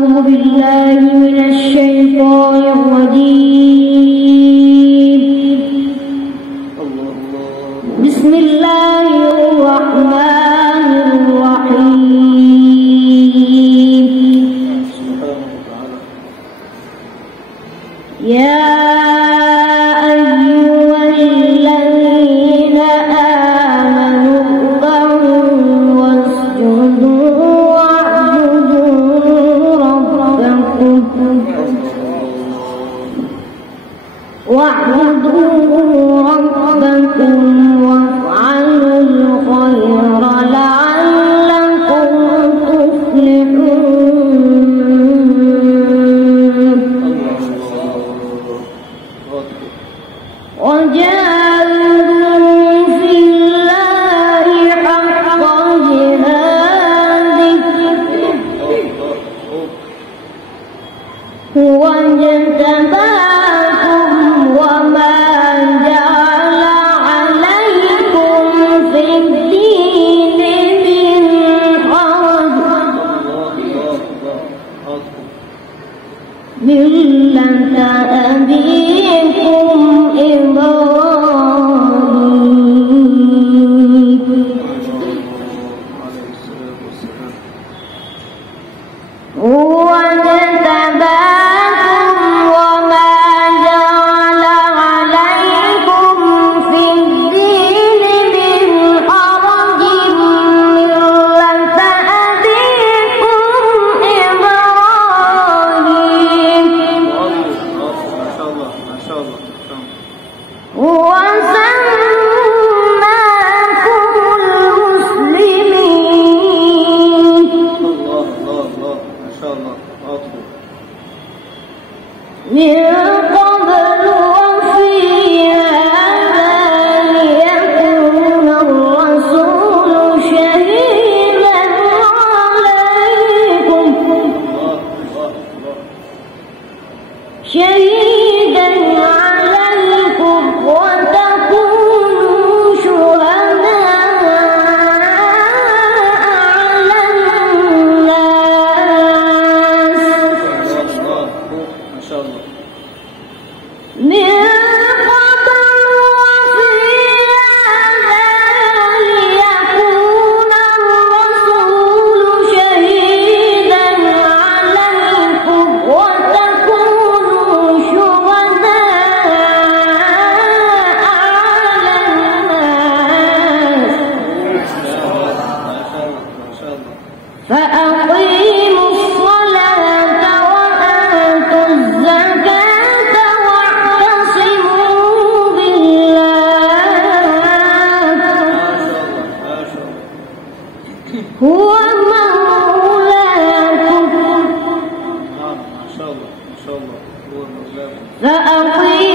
أعوذ بالله من الشيطان الرجيم. بسم الله الرحمن الرحيم. يا أيها الذين آمنوا اركعوا واسجدوا واعبدوا ربكم وافعلوا الخير لعلكم تفلحون. وجاهدوا في الله حق جهاده هو اجتباكم وما جعل عليكم في الدين من حرج ملة أبيكم إبراهيم. هو اجتباكم وما جعل عليكم في الدين من حرج ملة أبيكم إبراهيم. وسماكم المسلمين من قبل وفي هذا ليكون الرسول شهيدا عليكم وتكونوا شهداء على الناس من قبل وفي هذا ليكون الرسول شهيدا عليكم وتكونوا شهداء على الناس. فأقيموا الصلاة وآتوا الزكاة واعتصموا بالله هو مولاكم. فأقيموا